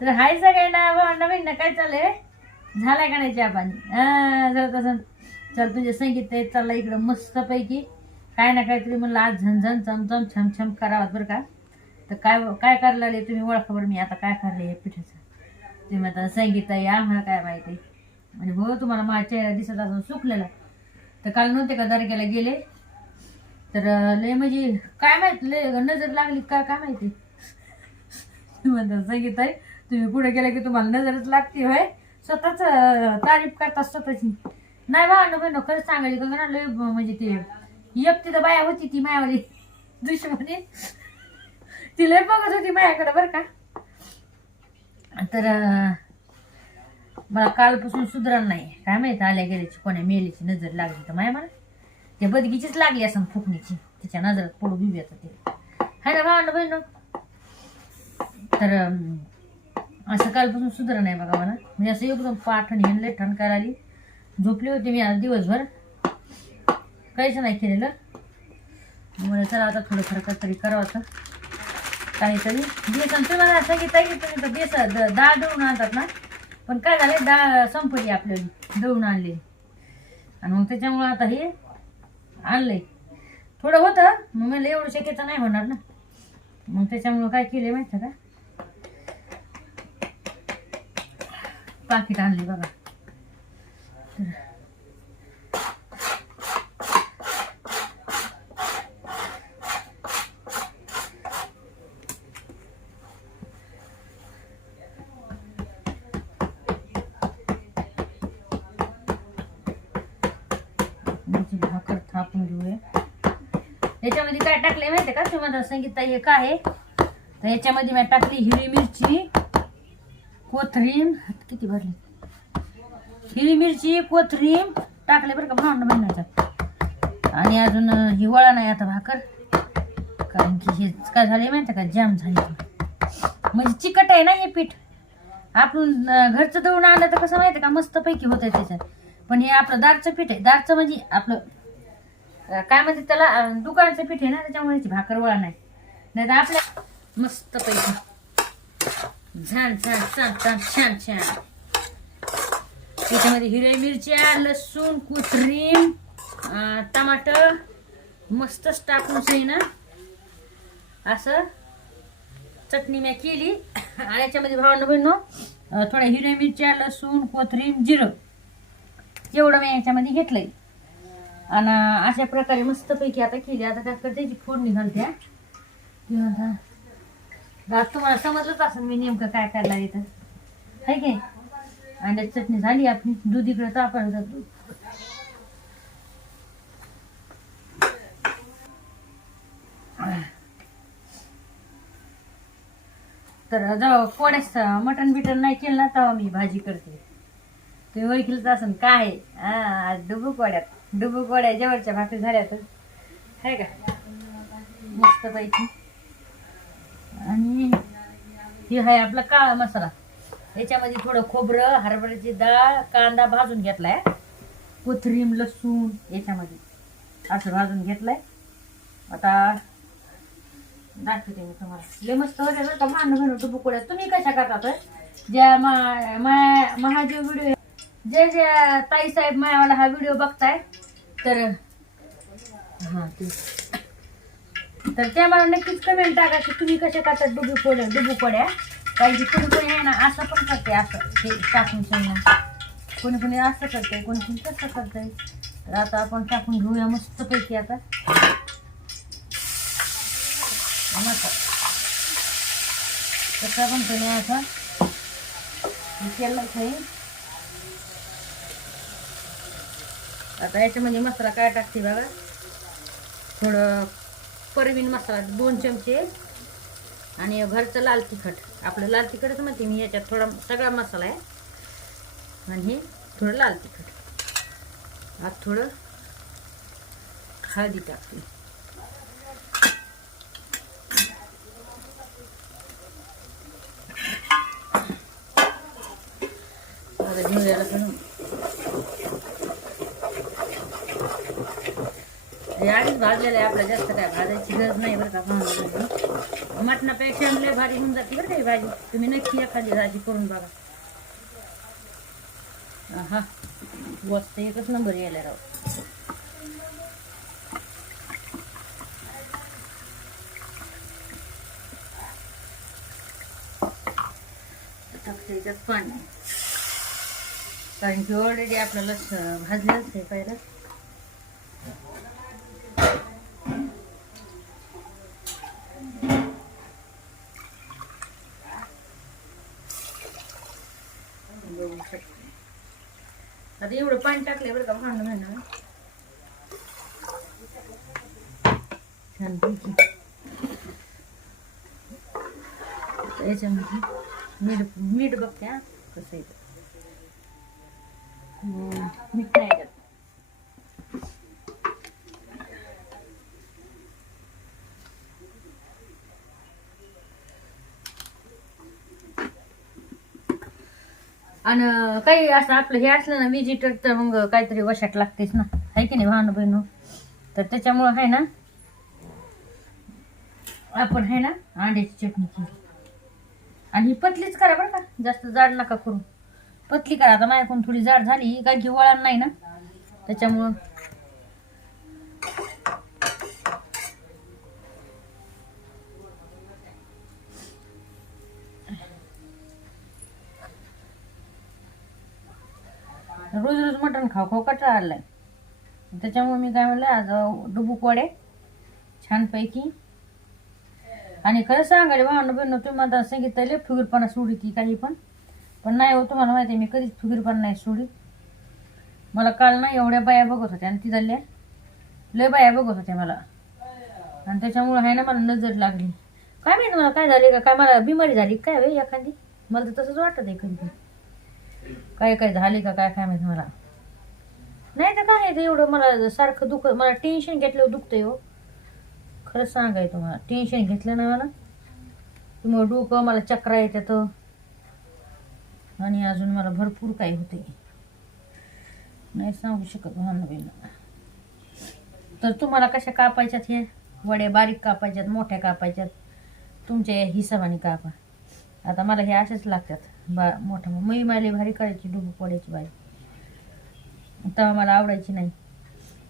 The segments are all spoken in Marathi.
तर हाय सगळ्यांना भावंड बहिणींना काय चाललंय? झालाय का नाही चहा पाणी? जरा तसं चल तुझे संगीत चाललं इकडं मस्तपैकी. काय ना काहीतरी म्हणलं आज झणझण चमचम छमछम करावं बरं का. तर काय काय करायला लागले तुम्ही? ओळखा बरं मी आता काय करले या पिठाचं. तुम्ही आता संगीत आहे आम्हाला काय माहिती. म्हणजे हो तुम्हाला माझा चेहरा दिसत असं सुकलेला. तर काल नव्हते का दर्ग्याला गेले? तर लय म्हणजे काय माहीत लय नजर लागली काय काय माहिती? म्हणतात संगीत आहे. तुम्ही पुढे गेले की तुम्हाला नजरच लागते होय? स्वतःच तारीफ करतात स्वतःची. नाही बा बहिण खरंच सांगायची का ना लय म्हणजे ते एक तिथं बाया होती ती मायावाली. दुश्मनी. ती लय बघत होती मायाकडे बरं का? तर मला कालपासून सुधरण नाही. काय माहीत आल्या गेल्याची कोण्या मेलीची नजर लागली तर माया मला? ते बदगीचीच लागली असं फुकणीची. तिच्या नजरात पडू बिबी आता ते. हाय ना भावंड बहिण तर असं कालपासून सुधार नाही बघा मला. म्हणजे असं एकदम पाठण आणि हेनले ठण करायली झोपली होती मी आज दिवसभर. काहीच नाही केलेलं. मला चला आता थोडंफार तरी करावं आता. काहीतरी. बेसन तुम्हाला सांगितलं की तुम्ही तर बेसन द- डाळ दळून आणतात ना? पण काय झालं डाळ संपली आपल्याला. दळून आणली. आणि मग त्याच्यामुळं आता हे आणलंय. थोडं होतं मग मला एवढं शक्यता नाही होणार ना. मग त्याच्यामुळं काय केलं माहिती का? पाकिट आणले बघा. भाकर थापून घेऊया. याच्यामध्ये काय टाकले माहितीये का? तुम्हाला सांगितलं हे काय आहे. तर याच्यामध्ये मी टाकली हिरवी मिरची कोथरीन किती भरली. हिरवी मिरची कोथरी टाकले बरं का भांड महिन्याचा. आणि अजून हिवाळा ही वळा नाही आता भाकर. कारण की हे काय झाले माहिती का? जाम झाली. म्हणजे चिकट आहे ना हे पीठ. आपण घरचं दळून आणलं तर कसं माहिती का? मस्तपैकी होत आहे त्याच्यात. पण हे आपलं दारचं पीठ आहे. दारचं म्हणजे आपलं काय म्हणते त्याला? दुकानाचं दुकानचं पीठ आहे ना त्याच्यामुळे भाकर वळा नाही नाही तर आपल्या मस्तपैकी छान छान छान छान छान छान. त्याच्यामध्ये हिरव्या मिरच्या लसूण कोथरीम टमाटर मस्तच टाकून सही ना. असं चटणी मी केली. आणि याच्यामध्ये भावनं बहिणं थोड्या हिरव्या मिरच्या लसूण कोथरीम जिरं. एवढं मी याच्यामध्ये घेतलंय. आणि अशा प्रकारे मस्तपैकी आता केली. आता काय करते त्याची फोडणी घालते आज तुम्हाला समजलंच असेल मी नेमकं काय करायला येतं आहे की अंड्याची चटणी झाली आपली. दूध इकडे तापायला जातो. तर जेव्हा कोड्यास मटण बिटन नाही केलं ना तेव्हा मी भाजी करते. तुम्ही ओळखीलच असेल काय आहे? हा डुबू कोड्यात डुबू कोड्या जवळच्या भाकरी झाल्या तर. आहे का? मस्त पैकी. आणि हे आहे आपला काळा मसाला. याच्यामध्ये थोडं खोबरं हरभऱ्याची डाळ कांदा भाजून घेतलाय. कोथिंबीर लसूण याच्यामध्ये असं भाजून घेतलंय. आता दाखवते मी तुम्हाला. लय मस्त होते बरं का मान बनवतो बुकोड्या तुम्ही कशा करतात ज्या मा मा व्हिडिओ जे जे ताई साहेब मायावाला हा व्हिडिओ बघताय तर हां ते तर त्या मला नक्कीच कमेंट टाका की तुम्ही कशा करतात डुबू पोड्या डुबू पोड्या कारण की कोणी कोणी आहे ना असं पण करते असं. हे टाकून शेंगा कोणी कोणी असं करते कोणी कोणी तसं करते. तर आता आपण टाकून घेऊया मस्तपैकी आता. मस्त कसा पण तुम्ही असा हे केलंच आहे आता याच्यामध्ये मसाला काय टाकते बघा? थोडं परवीन मसाला दोन चमचे. आणि घरचं लाल तिखट. आपलं लाल तिखटच म्हणते मी याच्यात थोडा सगळा मसाला आहे. आणि हे थोडं लाल तिखट. आत थोडं हळदी टाकते. पण घेऊया लसूण. हे आधीच भाजलेलं आहे आपल्या जास्त काय भाजायची गरज नाही बरं का म्हणून मटणापेक्षा लय भारी होऊन जाते बरं का भाजी. तुम्ही नक्की एखादी भाजी करून बघा. हा वस्त एकच नंबर यायला राव. टाकते पाणी. कारण की ऑलरेडी आपल्याला स- भाजलंच आहे पहिलं बघू शकते. आता एवढं पाणी टाकलंय बरं का भांडण म्हणणं छानपैकी आता याच्यामध्ये मीठ मीठ बघते कसं आहे ते. हम्म, मीठ नाही आणि काही असं आपलं हे असलं ना विजिटर तर मग काहीतरी वशाट लागतेच ना. आहे की नाही भावना बहिणू तर त्याच्यामुळं आहे ना आपण आहे ना अंड्याची चटणी केली. आणि ही पतलीच करा बरं का जास्त जाड नका करू. पतली करा आता माझ्याकडून थोडी जाड झाली काही की वळण नाही ना. त्याच्यामुळं रोज रोज मटण खाऊ खाऊ कटाळा आलाय. त्याच्यामुळे मी काय म्हणलं आज डुबुक वडे छानपैकी. आणि खरं सांगायला भावना बहिण तुम्ही मला सांगितलं लय फुगीरपणा सोडी ती काही पण. पण नाही हो तुम्हाला माहिती आहे मी कधीच फुगीरपणा नाही सोडी. मला काल ना एवढ्या बाया बघत होत्या आणि तिथल्या लय बाया बघत होत्या मला. आणि त्याच्यामुळे आहे ना मला नजर लागली. काय माहिती मला काय झाले का? काय मला बिमारी झाली काय वे एखादी? मला तर तसंच वाटत आहे कधी. काय काय झाले का काय काय माहिती मला. नाही तर काय आहे ते एवढं मला सारखं दुख मला टेन्शन घेतल्यावर दुखतंय हो. खरंच सांगाय तुम्हाला टेन्शन घेतलं ना मला. तुम्हाला डोकं मला चक्रा येतात आणि अजून मला भरपूर काही होते नाही सांगू शकत भावना तर तुम्हाला कशा कापायच्यात हे? वड्या बारीक कापायच्यात मोठ्या कापायच्यात? तुमच्या हिशोबाने कापा. आता मला हे असेच लागतात. बा मोठ्या मी माले भारी करायची डुबू पडायची बाई. तेव्हा मला आवडायची नाही.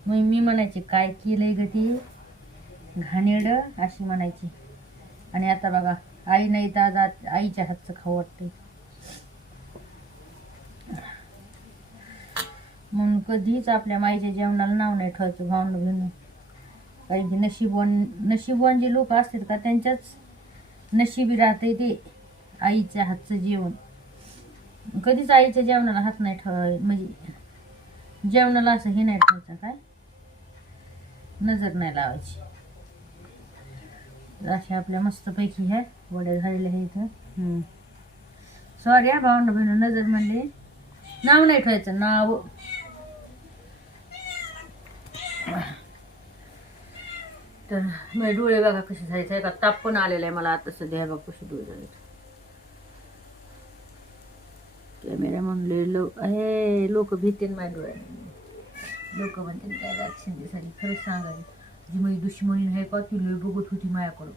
मग मी म्हणायची काय केलंय ग ती? घाणेड अशी म्हणायची. आणि आता बघा आई नाही तर आज आज आईच्या हातचं खाऊ वाटते म्हणून कधीच आपल्या माईच्या जेवणाला नाव नाही ठेवायचं भावनं घेऊन कारण की नशीबवान नशीबवान जे लोक असतात का त्यांच्याच नशिबी राहते ते आईच्या हातचं जेवण. कधीच आईच्या जेवणाला हात नाही ठेवाय म्हणजे जेवणाला असं हे नाही ठेवायचं काय? नजर नाही लावायची. अशा आपल्या मस्तपैकी ह्या वड्या झालेल्या आहेत इथं. सॉरी हा भावंड बहिण नजर म्हणले. नाव नाही ठेवायचं नाव. तर डोळे बघा कसे झाले आहे का ताप पण आलेला आहे मला आता सध्या. बघा कसे डोळे झाले कॅमेरा म्हणले लोक हे लोक भीतीन माझ्या लोक म्हणते काय रात शिंदेसाठी खरंच सांगायला जी माझी दुश्मनी आहे का ती लय बघत होती माझ्याकडं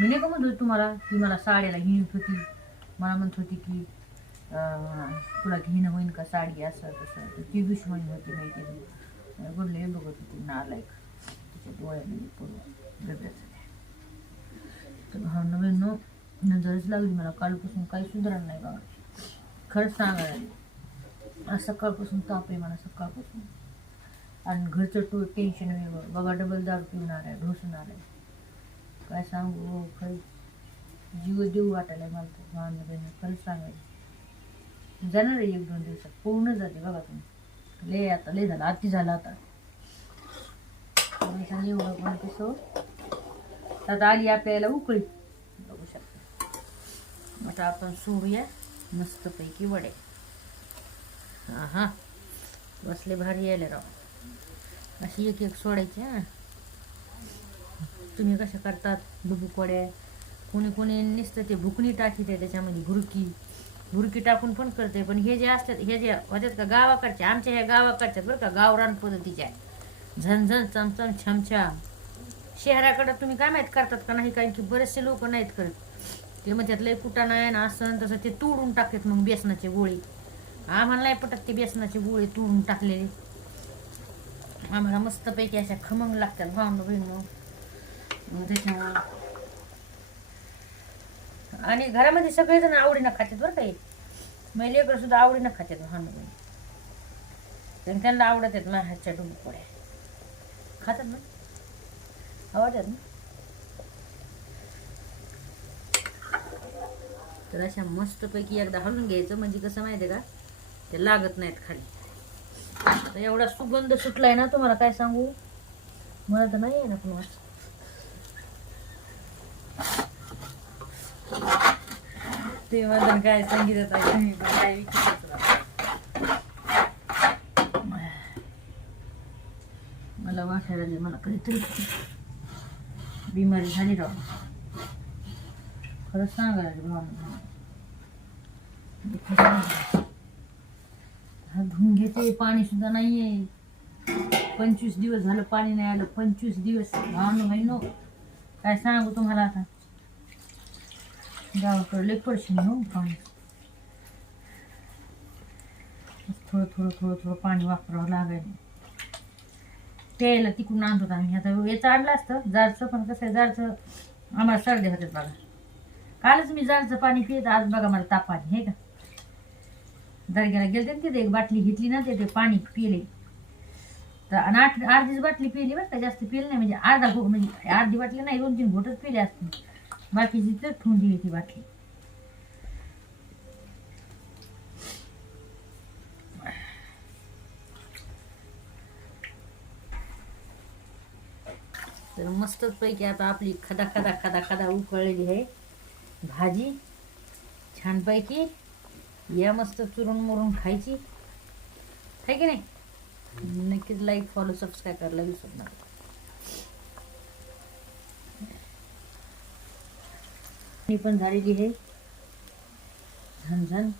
मी नाही का म्हणत होती तुम्हाला ती मला साड्याला घेत होती. मला म्हणत होती की तुला घेणं होईन का साडी असं तसं. तर ती दुश्मनी होती माहिती बोलले बघत होती नालायक. तिच्या डोळ्याने मी पडून गब्याचं तर भावना बहिणं नजरच लागली मला. कालपासून काही सुधारण नाही का खरंच सांगायला आज सकाळपासून ताप आहे मला सकाळपासून. आणि घरचं टू टेन्शन वेगळं बघा डबल दारू पिवणार आहे ढोसणार आहे. काय सांगू हो, खरं जीव देऊ वाटायला मला तर भावना बहिणी खरंच सांगायचं. जाणार आहे एक दोन दिवसात पूर्ण जाते बघा तुम्ही. लय आता लय झालं अति झालं आता. सांग एवढं पण कसं हो? आता आली आपल्याला उकळी. बघू शकतो. आता आपण सोडूया. मस्तपैकी वडे. हा हा बसले भारी यायला राव. अशी एक एक सोडायची हां. तुम्ही कशा करतात? डुबुक वड्या कोणी कोणी नुसतं ते भुकणी टाकीते त्याच्यामध्ये भुरकी. भुरकी टाकून पण करते पण हे जे असतात हे जे होतात का गावाकडचे आमच्या ह्या गावाकडच्या बरं का गावरान पद्धतीच्या. झणझण चमचम छमछम. शहराकडं तुम्ही काय माहीत करतात का नाही? कारण की बरेचसे लोक नाहीत करत. ते म्हणतात लय कुटाणा आहे ना असं तसं ते तोडून टाकतात मग बेसनाचे गोळे. आम्हाला नाही पटत ते बेसनाचे गोळे तोडून टाकलेले. आम्हाला मस्तपैकी अशा खमंग लागतात भावनं बहीण. मग त्याच्यामुळं आणि घरामध्ये सगळेजण आवडीनं खातात बरं काही मग लेकरं सुद्धा आवडीनं खातात भावनं बहीण. कारण त्यांना आवडत आहेत माझ्या हातच्या डुंबोळ्या खातात ना? आवडतात ना? तर अशा मस्तपैकी एकदा हलून घ्यायचं. म्हणजे कसं माहिती आहे का? ते लागत नाहीत खाली. तर एवढा सुगंध सुटलाय ना तुम्हाला काय सांगू? मला तर नाही आहे ना पण ते मला काय सांगितलं आहे, काय मला वाटायला नाही मला कधीतरी बिमारी झाली राहू खरंच सांगायला लागले म्हणून धुवून घेते पाणी सुद्धा नाहीये. पंचवीस दिवस झालं पाणी नाही आलं. पंचवीस दिवस भावना महिनो काय सांगू तुम्हाला आता? गावाकडे लई पडशील हो पाणी. थोडं थोडं थोडं थोडं पाणी वापरावं लागायला. प्यायला तिकडून आणतो आम्ही. आता याचं आणलं असतं जारचं पण कसं आहे जारचं आम्हाला सर्दी होते बघा. कालच मी जारचं पाणी पित आज बघा मला ताप आली हे का? दर्ग्याला गेलते ना तिथे एक बाटली घेतली ना ते ते पाणी पिले. तर आणि आठ अर्धीच बाटली पिली बरं का जास्त पिली नाही. म्हणजे अर्धा घो म्हणजे अर्धी बाटली नाही दोन तीन घोटच पिले असते. बाकीची तर ठेवून दिली ती बाटली. तर मस्तच पैकी आता आपली खदा खदा खदा खदा उकळलेली आहे. भाजी छानपैकी या मस्त चुरून मुरून खायची. आहे की नाही? नक्कीच लाईक फॉलो सबस्क्राईब करायला विसरू नका. पण झालेली आहे. झणझण